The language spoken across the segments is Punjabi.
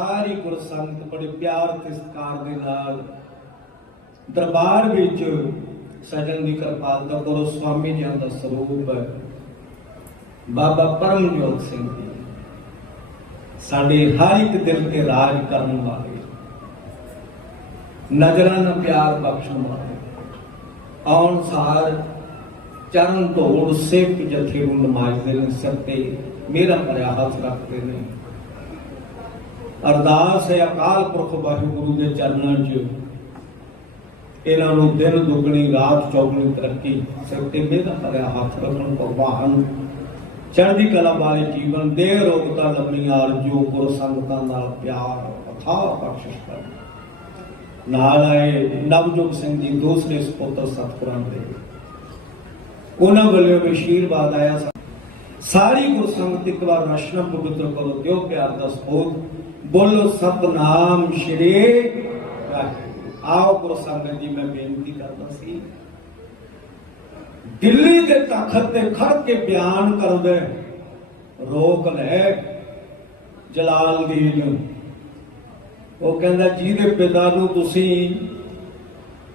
ਸਾਰੀ ਗੁਰ ਬੜੇ ਪਿਆਰ ਤੇ ਸਤਿਕਾਰ ਦੇ ਨਾਲ ਦਰਬਾਰ ਵਿੱਚ ਸਜਣ ਦੀ ਕਿਰਪਾਲਤਾ ਕਰੋ ਸਵਾਮੀ ਜੀ ਦਾ ਸਰੂਪ ਹੈ। ਬਾਬਾ ਪਰਮਜੋਤ ਸਿੰਘ ਜੀ। ਸਾਡੇ ਹਰ ਇੱਕ ਦਿਲ ਤੇ ਰਾਜ ਕਰਨ ਵਾਲੇ। ਨਜ਼ਰਾਂ ਨਾਲ ਪਿਆਰ ਬਖਸ਼ਣ ਵਾਲੇ। ਆਉਣ ਸਾਰ ਚਰਨ ਧੋੜ ਸਿੱਖ ਜਥੇ ਨੂੰ ਨਮਾਜ਼ਦੇ ਨੇ, ਸਿਰ ਤੇ ਮੇਰਾ ਭਰਿਆ ਹੱਥ ਰੱਖਦੇ ਨੇ। ਅਰਦਾਸ ਹੈ, ਅਕਾਲ ਪੁਰਖ ਵਾਹਿਗੁਰੂ ਦੇ ਚਰਨਾਂ 'ਚ। ਇਹਨਾਂ ਨੂੰ ਦਿਨ ਦੁਗਣੀ, ਰਾਤ ਚੌਗਣੀ ਤਰੱਕੀ, ਸਿਰ ਤੇ ਮੇਰਾ ਭਰਿਆ ਹੱਥ ਰੱਖਣ ਭਗਵਾਨ ਚੜ੍ਹਦੀ ਕਲਾ ਵਾਲੇ ਜੀਵਨ ਦੇ ਰੋਗਤਾ ਲੰਮੀਆਂ ਅਰਜੋ ਗੁਰ ਸੰਗਤਾਂ ਨਾਲ ਪਿਆਰ, ਅਥਾਹ ਬਖਸ਼ਿਸ਼ ਕਰ ਨਾਲ ਆਏ ਨਵਜੋਤ ਸਿੰਘ ਜੀ, ਦੂਸਰੇ ਸੁਪੁੱਤਰ ਸਤਿਗੁਰਾਂ ਦੇ। ਉਹਨਾਂ ਵੱਲੋਂ ਵੀ ਆਸ਼ੀਰਵਾਦ ਆਇਆ। ਸਾ- ਸਾਰੀ ਗੁਰ ਸੰਗਤ ਇੱਕ ਵਾਰ ਰਸ਼ਨਾ ਪਵਿੱਤਰ ਕਰੋ ਦਿਓ ਪਿਆਰ ਦਾ ਸਪੋਤ ਬੋਲੋ ਸਤਨਾਮ ਸ਼੍ਰੀ ਵਾਹਿਗੁਰੂ ਆਓ ਗੁਰੂ ਸੰਗਤ ਜੀ, ਮੈਂ ਬੇਨਤੀ ਕਰਦਾ ਸੀ। ਦਿੱਲੀ ਦੇ ਤਖਤ ਤੇ ਖੜ ਕੇ ਬਿਆਨ ਕਰਦੇ, ਰੋਕ ਲੈ ਜਲਾਲਦੀਨ ਉਹ ਕਹਿੰਦਾ, ਜਿਹਦੇ ਪਿਤਾ ਨੂੰ ਤੁਸੀਂ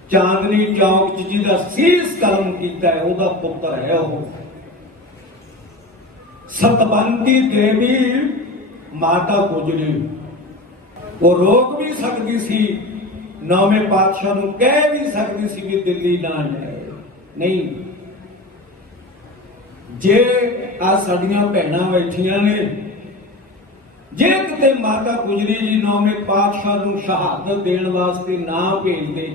ਚਾਂਦਨੀ ਚੌਕ 'ਚ ਜਿਹਦਾ ਸੀਸ ਕਲਮ ਕੀਤਾ ਹੈ, ਉਹਦਾ ਪੁੱਤਰ ਹੈ ਉਹ। ਸਤਬੰਦੀ ਦੇਵੀ ਮਾਤਾ ਗੁਜਰੀ। ਉਹ ਰੋਕ ਵੀ ਸਕਦੀ ਸੀ, ਨੌਵੇਂ ਪਾਤਸ਼ਾਹ ਨੂੰ ਕਹਿ ਵੀ ਸਕਦੀ ਸੀ ਵੀ ਦਿੱਲੀ ਨਾ ਜਾਏ ਨਹੀਂ। ਜੇ ਆ ਸਾਡੀਆਂ ਭੈਣਾਂ ਬੈਠੀਆਂ ਨੇ, ਜੇ ਕਿਤੇ ਮਾਤਾ ਗੁਜਰੀ ਜੀ ਨੌਵੇਂ ਪਾਤਸ਼ਾਹ ਨੂੰ ਸ਼ਹਾਦਤ ਦੇਣ ਵਾਸਤੇ ਨਾ ਭੇਜਦੇ,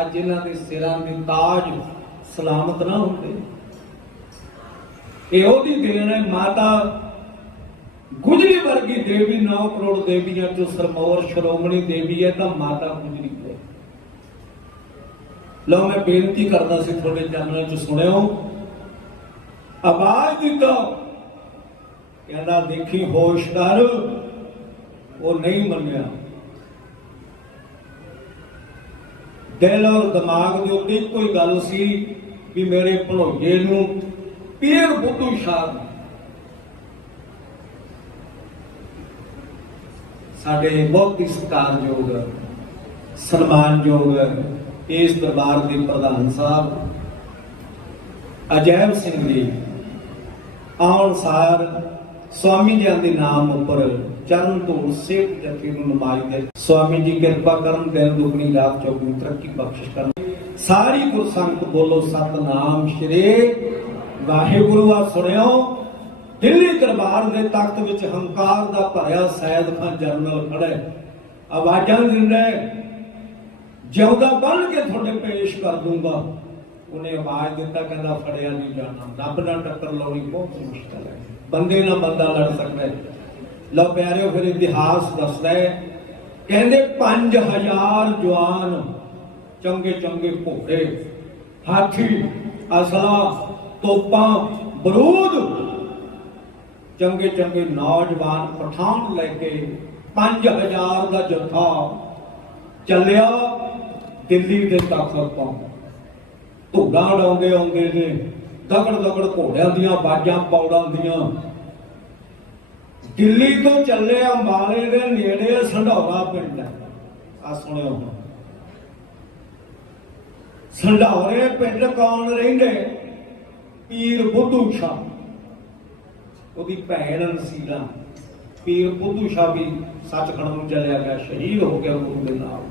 ਅੱਜ ਇਹਨਾਂ ਦੇ ਸਿਰਾਂ ਦੇ ਤਾਜ ਸਲਾਮਤ ਨਾ ਹੁੰਦੇ। ਇਹ ਉਹਦੀ ਦੇਣ ਹੈ, ਮਾਤਾ ਗੁਜਰੀ ਵਰਗੀ ਦੇਵੀ 9 ਕਰੋੜ ਦੇਵੀਆਂ ਚੋਂ ਸਰਮੌਰ, ਸ਼੍ਰੋਮਣੀ ਦੇਵੀ ਹੈ, ਤਾਂ ਮਾਤਾ ਗੁਜਰੀ ਹੈ। ਲਓ ਮੈਂ ਬੇਨਤੀ ਕਰਦਾ ਸੀ ਤੁਹਾਡੇ ਚੈਨਲ 'ਚ ਸੁਣਿਓ। ਆਵਾਜ਼ ਦਿੱਤਾ। ਕਹਿੰਦਾ, ਦੇਖੀ ਹੋਸ਼ ਕਰ। ਉਹ ਨਹੀਂ ਮੰਨਿਆ। ਦਿਲ ਔਰ ਦਿਮਾਗ ਦੇ ਉੱਤੇ ਕੋਈ ਗੱਲ ਸੀ ਵੀ ਮੇਰੇ ਭਣੋਜੇ ਨੂੰ ਪੀਰ ਬੁੱਧੂ ਸ਼ਾਹ ਨੂੰ ਸਾਡੇ ਬਹੁਤ ਹੀ ਸਤਿਕਾਰਯੋਗ, ਸਨਮਾਨਯੋਗ ਇਸ ਦਰਬਾਰ ਦੇ ਪ੍ਰਧਾਨ ਸਾਹਿਬ, ਅਜੈਬ ਸਿੰਘ ਜੀ ਆਉਣ ਸਾਰ ਸਵਾਮੀ ਜੀ ਦੇ ਨਾਮ ਉੱਪਰ ਚਰਨ ਧੂੜ ਸੇਵ ਜਥੇ ਨੂੰ ਨਮਾਜ਼ ਸਵਾਮੀ ਜੀ ਕਿਰਪਾ ਕਰਨ ਦਿਨ ਦੁਗਣੀ ਰਾਤ ਚੌਗਣੀ ਤਰੱਕੀ ਬਖਸ਼ਿਸ਼ ਕਰਨ। ਸਾਰੀ ਗੁਰ ਸੰਗਤ ਬੋਲੋ, ਸਤਨਾਮ ਸ਼੍ਰੀ ਵਾਹਿਗੁਰੂ ਆ, ਸੁਣਿਓ। ਦਿੱਲੀ ਦਰਬਾਰ ਦੇ ਤਖਤ ਵਿੱਚ ਹੰਕਾਰ ਦਾ ਭਰਿਆ ਸੈਦ ਖਾਨ ਜਨਰਲ ਖੜਾ ਆਵਾਜ਼ਾਂ ਦਿੰਦਾ ਜਿਉਂਦਾ ਬਣ ਕੇ ਤੁਹਾਡੇ ਪੇਸ਼ ਕਰ ਦੂੰਗਾ। ਉਹਨੇ ਆਵਾਜ਼ ਦਿੱਤਾ, ਕਹਿੰਦਾ, ਫੜਿਆ ਨਹੀਂ ਜਾਣਾ। ਰੱਬ ਨਾਲ ਟੱਕਰ ਲਾਉਣੀ ਬਹੁਤ ਮੁਸ਼ਕਲ ਹੈ। ਬੰਦੇ ਨਾਲ ਬੰਦਾ ਲੜ ਸਕਦਾ ਹੈ। ਲਓ ਪਿਆਰਿਓ, ਫਿਰ ਇਤਿਹਾਸ ਦੱਸਦਾ ਹੈ। ਕਹਿੰਦੇ 5000 ਜਵਾਨ ਚੰਗੇ ਚੰਗੇ ਘੋੜੇ ਹਾਥੀ ਅਸਲਾ ਤੋਪਾਂ, ਬਰੂਦ ਚੰਗੇ ਚੰਗੇ ਨੌਜਵਾਨ ਪਠਾਨ ਲੈ ਕੇ 5000 ਦਾ ਜਥਾ ਚੱਲਿਆ, ਦਿੱਲੀ ਦੇ ਤਖਤ ਤੋਂ। ਧੂੜਾਂ ਉਡਾਉਂਦੇ ਆਉਂਦੇ ਨੇ, ਦਗੜ ਦਗੜ ਘੋੜਿਆਂ ਦੀਆਂ ਬਾਜਾਂ ਪੌੜਾਂ ਦੀਆਂ। ਦਿੱਲੀ ਤੋਂ ਚੱਲੇ ਅੰਬਾਲੇ ਦੇ ਨੇੜੇ ਸੰਢੌਰਾ ਪਿੰਡ। ਹੈ ਆ ਸੁਣਿਓ ਸੰਢੌਰੇ ਪਿੰਡ ਕੌਣ ਰਹਿੰਦੇ? ਪੀਰ ਬੁੱਧੂ ਸ਼ਾਹ। ਉਹਦੀ ਭੈਣ ਨਸੀਲਾ। ਪੀਰ ਬੁੱਧੂ ਸ਼ਾਹ ਵੀ ਸੱਚਖੰਡ ਨੂੰ ਚਲਿਆ ਗਿਆ, ਸ਼ਹੀਦ ਹੋ ਗਿਆ ਗੁਰੂ ਦੇ ਨਾਲ।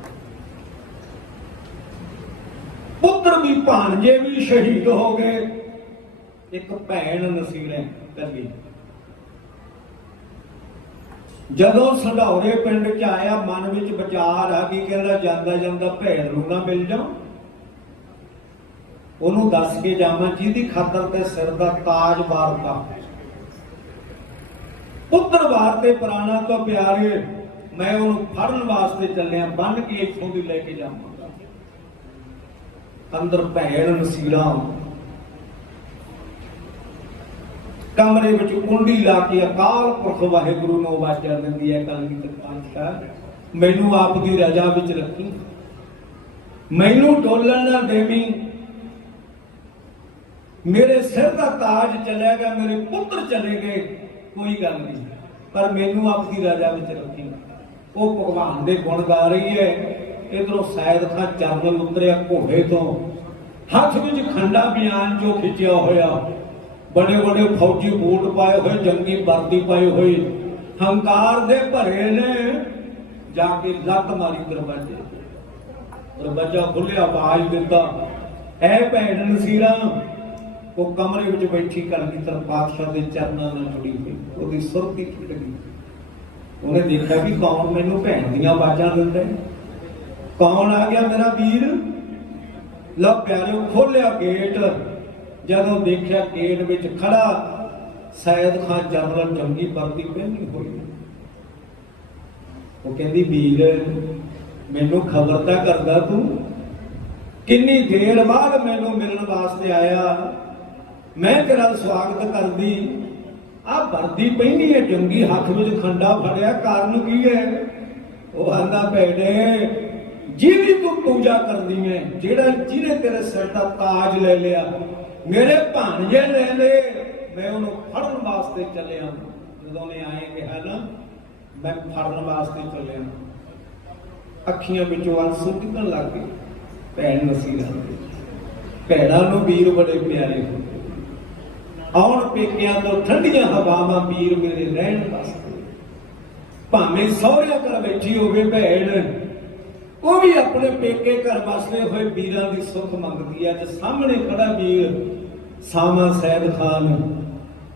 ਪੁੱਤਰ ਵੀ ਭਾਣਜੇ ਵੀ ਸ਼ਹੀਦ ਹੋ ਗਏ। ਇੱਕ ਭੈਣ ਨਸੀਲੇ ਕੱਲੀ। ਜਦੋਂ ਸੰਧੌਰੇ ਪਿੰਡ ਚ ਆਇਆ, ਮਨ ਵਿੱਚ ਵਿਚਾਰ ਆ ਕਿ ਕਹਿੰਦਾ ਜਾਂਦਾ ਜਾਂਦਾ ਭੈਣ ਨੂੰ ਨਾ ਮਿਲ ਜਾ ਉਹਨੂੰ ਦੱਸ ਕੇ ਜਾਵਾਂ, ਜਿਹਦੀ ਖਾਤਰ ਤੇ ਸਿਰ ਦਾ ਤਾਜ ਵਾਰਤਾ। ਪੁੱਤਰ ਵਾਰਤੇ ਪ੍ਰਾਣਾ ਤੋਂ ਪਿਆਰੇ ਮੈਂ ਉਹਨੂੰ ਫੜਨ ਵਾਸਤੇ ਚੱਲਿਆ ਬੰਨ ਕੇ ਇੱਥੋਂ ਦੀ ਲੈ ਕੇ ਜਾਵਾਂਗਾ। ਅੰਦਰ ਭੈਣ ਨਸੀਲਾ ਕਮਰੇ ਵਿੱਚ ਕੁੰਡੀ ਲਾ ਕੇ ਅਕਾਲ ਪੁਰਖ ਵਾਹਿਗੁਰੂ ਨੂੰ ਆਵਾਜ਼ਾਂ ਦਿੰਦੀ ਹੈ, ਕਲਗੀ ਤੇ ਮੈਨੂੰ ਆਪ ਦੀ ਰਜ਼ਾ ਵਿੱਚ ਰੱਖੀ। ਮੈਨੂੰ ਡੋਲਣ ਨਾ ਦੇਵੀ। ਮੇਰੇ ਸਿਰ ਦਾ ਤਾਜ ਚਲਿਆ ਗਿਆ, ਮੇਰੇ ਪੁੱਤਰ ਚਲੇ ਗਏ। ਕੋਈ ਗੱਲ ਨਹੀਂ। ਪਰ ਮੈਨੂੰ ਆਪ ਦੀ ਵਿੱਚ ਰੱਖੀ। ਉਹ ਭਗਵਾਨ ਦੇ ਗੁਣ ਗਾ ਰਹੀ ਹੈ। ਇਧਰੋਂ ਸੈਦ ਖਾਂ ਚਰਨ ਉਤਰਿਆ ਘੋੜੇ ਤੋਂ। ਹੱਥ ਵਿੱਚ ਖੰਡਾ ਬਿਆਨ ਜੋ ਖਿੱਚਿਆ ਹੋਇਆ। ਬੜੇ ਬੜੇ ਫੌਜੀ ਬੂਟ ਪਾਏ ਹੋਏ, ਜੰਗੀ ਵਰਦੀ ਪਾਏ ਹੋਏ ਹੰਕਾਰ ਦੇ ਭਰੇ ਨੇ। ਜਾ ਕੇ ਲੱਤ ਮਾਰੀ ਦਰਵਾਜ਼ੇ ਦਰਵਾਜ਼ਾ ਖੁੱਲਿਆ ਆਵਾਜ਼ ਦਿੱਤਾ, ਐ ਭੈਣ ਨਸੀਰਾ ਉਹ ਕਮਰੇ ਵਿੱਚ ਬੈਠੀ ਕਲਗੀ ਤਰ ਪਾਤਸ਼ਾਹ ਦੇ ਚਰਨਾਂ ਨਾਲ ਜੁੜੀ ਹੋਈ। ਉਹਦੀ ਸੁਰਤੀ ਟੁੱਟ ਗਈ। ਉਹਨੇ ਦੇਖਿਆ ਵੀ ਕੌਣ ਮੈਨੂੰ ਭੈਣ ਦੀਆਂ ਆਵਾਜ਼ਾਂ ਦਿੰਦਾ ਕੌਣ ਆ ਗਿਆ ਮੇਰਾ ਵੀਰ? ਲਓ ਪਿਆਰਿਓ ਖੋਲਿਆ ਗੇਟ। ਜਦੋਂ ਦੇਖਿਆ ਗੇਟ ਵਿੱਚ ਖੜਾ ਸੈਦ ਖਾਨ ਜਨਰਲ ਜੰਗੀ ਵਰਦੀ ਪਹਿਨੀ ਹੋਈ। ਉਹ ਕਹਿੰਦੀ, ਵੀਰ, ਮੈਨੂੰ ਖਬਰ ਤਾਂ ਕਰਦਾ ਤੂੰ। ਕਿੰਨੀ ਦੇਰ ਬਾਅਦ ਮੈਨੂੰ ਮਿਲਣ ਵਾਸਤੇ ਆਇਆ? ਮੈਂ ਤੇਰਾ ਸਵਾਗਤ ਕਰਦੀ। ਆ ਵਰਦੀ ਪਹਿਨੀ ਹੈ ਜੰਗੀ ਹੱਥ ਵਿੱਚ ਖੰਡਾ ਫੜਿਆ, ਕਾਰਨ ਕੀ ਹੈ ਉਹ ਆਂਦਾ, ਭੈਣੇ, ਜਿਹਦੀ ਤੂੰ ਪੂਜਾ ਕਰਦੀ ਹੈ ਜਿਹੜਾ ਜਿਹਨੇ ਤੇਰੇ ਸਿਰ ਦਾ ਤਾਜ ਲੈ ਲਿਆ, ਮੇਰੇ ਭਾਣਜੇ ਲੈ ਲਏ ਮੈਂ ਉਹਨੂੰ ਫੜਨ ਵਾਸਤੇ ਚੱਲਿਆ। ਜਦੋਂ ਨੇ ਆਏ, ਕਿਹਾ ਨਾ, ਮੈਂ ਫੜਨ ਵਾਸਤੇ ਚੱਲਿਆ। ਅੱਖੀਆਂ ਵਿੱਚੋਂ ਆਂਸੂ ਨਿਕਲਣ ਲੱਗ ਗਏ ਭੈਣ ਨਸੀਰਾ ਭੈਣਾਂ ਨੂੰ ਵੀਰ ਬੜੇ ਪਿਆਰੇ ਹੁੰਦੇ। ਆਉਣ ਪੇਕਿਆਂ ਤੋਂ ਠੰਡੀਆਂ ਹਵਾਵਾਂ ਵੀਰ ਮੇਰੇ ਰਹਿਣ ਵਾਸਤੇ। ਭਾਵੇਂ ਸਹੁਰਿਆਂ ਘਰ ਬੈਠੀ ਹੋਵੇ ਭੈਣ, ਉਹ ਵੀ ਆਪਣੇ ਪੇਕੇ ਘਰ ਵਸਦੇ ਹੋਏ ਵੀਰਾਂ ਦੀ ਸੁੱਖ ਮੰਗਦੀ ਹੈ ਤੇ ਸਾਹਮਣੇ ਖੜਾ ਵੀਰ ਸਾਮਾ ਸੈਦ ਖਾਨ,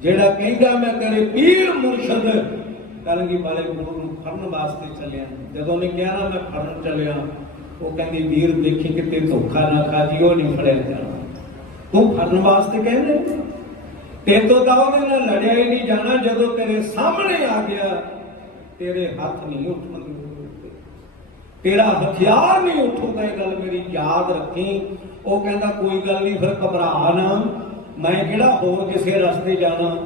ਜਿਹੜਾ ਕਹਿੰਦਾ, ਮੈਂ ਤੇਰੇ ਪੀਰ ਮੁਰਸ਼ਦ ਕਲਗੀ ਵਾਲੇ ਗੁਰੂ ਨੂੰ ਫੜਨ ਵਾਸਤੇ ਚੱਲਿਆ। ਜਦੋਂ ਨੇ ਕਿਹਾ, ਨਾ, ਮੈਂ ਫੜਨ ਚੱਲਿਆ। ਉਹ ਕਹਿੰਦੀ, ਵੀਰ, ਦੇਖੀ ਕਿਤੇ ਧੋਖਾ ਨਾ ਖਾ ਜੀ, ਉਹ ਨਹੀਂ ਫੜਿਆ ਜਾਣਾ। ਤੂੰ ਫੜਨ ਵਾਸਤੇ ਕਹਿੰਦੇ ਤੇ ਤੋਂ ਤਾਂ ਉਹਦੇ ਨਾਲ ਲੜਿਆ ਹੀ ਨਹੀਂ ਜਾਣਾ, ਜਦੋਂ ਤੇਰੇ ਸਾਹਮਣੇ ਆ ਗਿਆ, ਤੇਰੇ ਹੱਥ ਨਹੀਂ ਉੱਠਣਗੇ ਤੇਰਾ ਹਥਿਆਰ ਨਹੀਂ ਉੱਠੂਗਾ ਇਹ ਗੱਲ ਮੇਰੀ ਯਾਦ ਰੱਖੀ। ਉਹ ਕਹਿੰਦਾ, ਕੋਈ ਗੱਲ ਨਹੀਂ, ਫਿਰ ਘਬਰਾ ਨਾ। ਮੈਂ ਕਿਹੜਾ ਹੋਰ ਕਿਸੇ ਰਸਤੇ ਜਾਣਾ?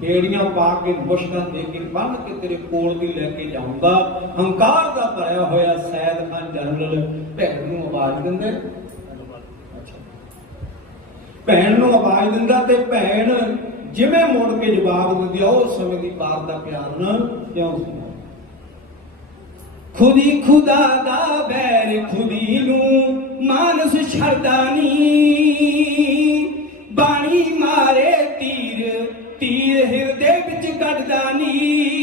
ਬੇੜੀਆਂ ਪਾ ਕੇ ਮੁਸ਼ਕਾਂ ਦੇ ਕੇ ਬੰਨ ਕੇ ਤੇਰੇ ਕੋਲ ਦੀ ਲੈ ਕੇ ਜਾਊਂਗਾ। ਹੰਕਾਰ ਦਾ ਭਰਿਆ ਹੋਇਆ ਸੈਦ ਖਾਨ ਜਨਰਲ ਭੈਣ ਨੂੰ ਆਵਾਜ਼ ਦਿੰਦੇ ਭੈਣ ਨੂੰ ਆਵਾਜ਼ ਦਿੰਦਾ ਤੇ ਭੈਣ ਜਿਵੇਂ ਮੁੜ ਕੇ ਜਵਾਬ ਦਿੰਦੀ ਆ ਉਸ ਸਮੇਂ ਦੀ ਬਾਤ ਦਾ ਪਿਆਰ ਨਾ ਕਿਉਂ ਖੁਦੀ ਖੁਦਾ ਦਾ ਬੈਰ ਖੁਦੀ ਨੂੰ ਮਾਨਸ ਛੜਦਾਨੀ ਬਾਣੀ ਮਾਰੇ ਤੀਰ ਤੀਰ ਹਿਰਦੇ ਵਿੱਚ ਕੱਢਦਾ ਨੀ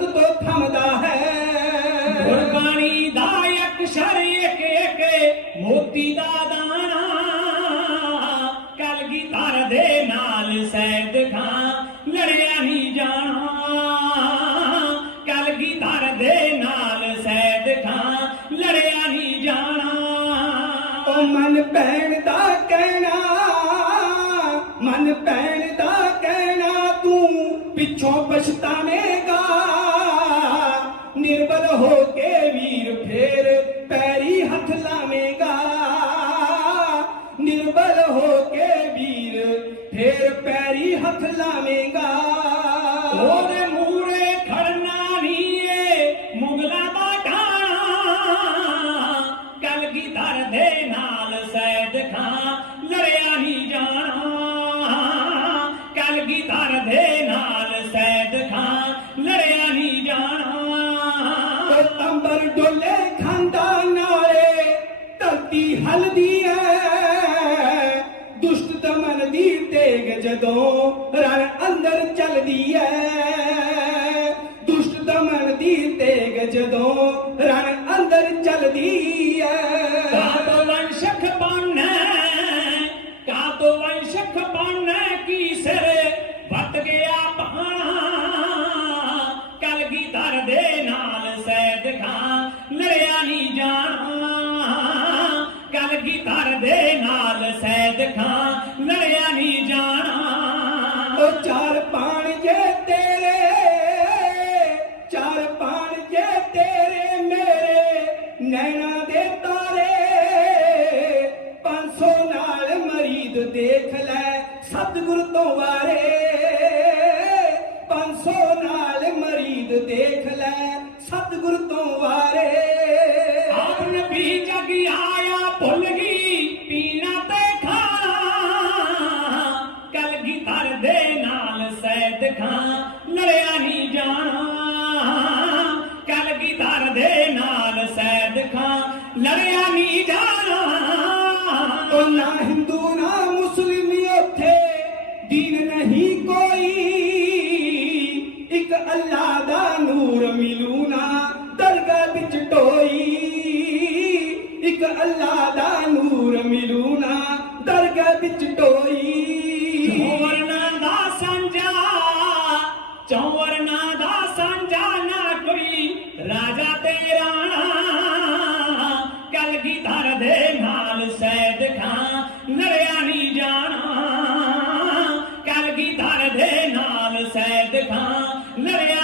ਕੁਦਰਤ ਤੋਂ ਥਮਦਾ ਹੈ। ਗੁਰਬਾਣੀ ਦਾ ਅਕਸ਼ਰ ਇੱਕ ਇੱਕ ਮੋਤੀ ਦਾ ਦਾਣਾ। ਕਲਗੀ ਧਰ ਦੇ ਨਾਲ ਸੈਦ ਖਾਂ ਲੜਿਆ ਨਹੀਂ ਜਾਣਾ। ਕਲਗੀ ਧਰ ਦੇ ਨਾਲ ਸੈਦ ਖਾਂ ਲੜਿਆ ਨਹੀਂ ਜਾਣਾ। ਉਹ ਮਨ ਭੈਣ ਦਾ ਕਹਿਣਾ ਮਨ ਭੈਣ ਦਾ ਕਹਿਣਾ ਤੂੰ ਪਿੱਛੋਂ ਪਛਤਾਵੇਂਗਾ। ਹੋ ਕੇ ਵੀਰ ਫੇਰ ਪੈਰੀ ਹੱਥ ਲਾਵੇਂਗਾ। ਨਿਰਬਲ ਹੋ ਕੇ ਵੀਰ ਫੇਰ ਪੈਰੀ ਹੱਥ ਲਾਵੇਂਗਾ। ਉਹਦੇ ਮੂਰੇ ਖੜਨਾ ਨਹੀਂ ਏ, ਮੁਗਲਾਂ ਦਾ ਟਾਣਾ ਕਲਗੀ ਧਰ ਦੇ ਨਾਲ ਸੈਦ ਖਾਂ, ਲੜਿਆ ਨਹੀਂ ਜਾਣਾ। ਕਲਗੀ ਧਰ ਦੇ ਹਲਦੀ ਐ। ਦੁਸ਼ਟ ਦਮਨ ਦੀ ਤੇਗ ਜਦੋਂ ਰਣ ਅੰਦਰ ਚੱਲਦੀ ਐ। ਦੁਸ਼ਟ ਦਮਨ ਦੀ ਤੇਗ ਜਦੋਂ ਰਣ ਅੰਦਰ ਚੱਲਦੀ ਐ। ਕਾਤੋ ਵੰਸ਼ਖ ਬਣਨਾ ਸਤਿਗੁਰ ਤੋਂ ਵਾਰੇ 500 ਨਾਲ ਮਰੀਦ ਦੇਖ ਲੈ, ਸਤਿਗੁਰ ਤੋਂ ਵਾਰੇ। ਆਪ ਨਬੀ ਜਗ ਆਇਆ ਭੁੱਲ ਦਾ ਨੂਰ ਮਿਲੂ ਨਾ ਦਰਗਾਹ ਵਿੱਚ ਢੋਈ ਇੱਕ ਅੱਲਾ ਦਾ ਨੂਰ ਮਿਲੂ ਨਾ ਦਰਗਾਹ ਵਿੱਚ ਢੋਈ ਚੌਵਰਨਾ ਦਾ ਸਾਂਝਾ ਚੌਵਰਨਾ ਦਾ ਸਾਂਝਾ ਨਾ ਕੋਈ ਰਾਜਾ ਤੇ ਰਾਣਾ ਕਲਗੀਧਰ ਦੇ ਨਾਲ ਸੈਦ ਖਾਂ, ਨਰਿਆ ਨਹੀਂ ਜਾਣਾ। ਕਲਗੀ ਧਰ ਦੇ ਨਾਲ ਸੈਦ ਖਾਂ, ਨਰਿਆ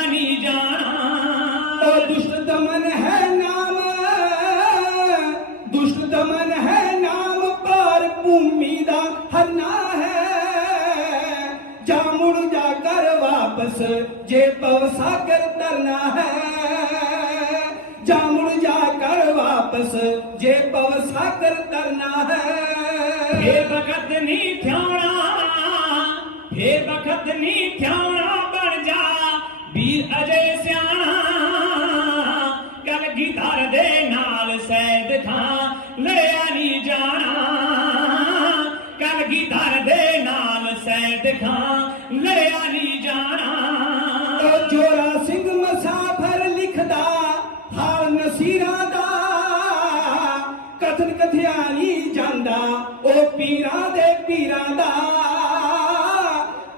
ਵਾਪਸ ਜੇ ਪਵ ਸਾਗਰ ਤਰਨਾ ਹੈ ਜਾ ਮੁੜ ਜਾ ਕਰ ਵਾਪਸ, ਜੇ ਪਵ ਸਾਗਰ ਤਰਨਾ ਹੈ। ਇਹ ਵਕਤ ਨਹੀਂ ਥਿਆਉਣਾ ਇਹ ਵਕਤ ਨਹੀਂ ਥਿਆਉਣਾ ਬਣ ਜਾ, ਵੀਰ ਅਜੇ ਸਿਆਣਾ ਕਲਗੀਧਰ ਦੇ ਨਾਲ ਸੈਦ ਖਾਂ ਲੜਿਆ ਨਹੀਂ ਜਾਣਾ। ਕਲਗੀਧਰ ਦੇ ਨਾਲ ਸੈਦ ਖਾਂ ਹਾਲ ਦਾ ਕਥਨ ਕਥਿਆ ਨਹੀਂ ਜਾਂਦਾ, ਉਹ ਪੀਰਾਂ ਦੇ ਪੀਰਾਂ ਦਾ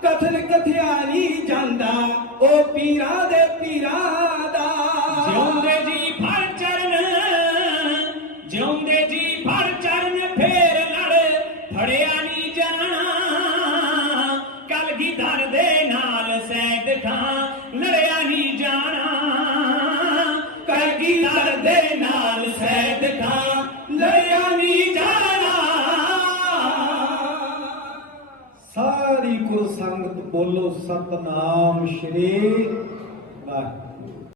ਕਥਨ ਕਥਿਆ ਨਹੀਂ ਜਾਂਦਾ, ਉਹ ਪੀਰਾਂ ਦੇ ਪੀਰਾਂ ਦਾ। ਜਿਉਂਦੇ ਜੀ ਫੜ ਚਰਨ, ਜਿਉਂਦੇ ਜੀ ਫੜ ਚਰਨ, ਫੇਰ ਲੜ ਫੜਿਆ ਨਹੀਂ ਜਾਣਾ। ਕਲਗੀਧਰ ਦੇ ਨਾਲ ਸੈਦ ਖਾਂ ਬੋਲੋ ਸਤਨਾਮ ਸ਼੍ਰੀ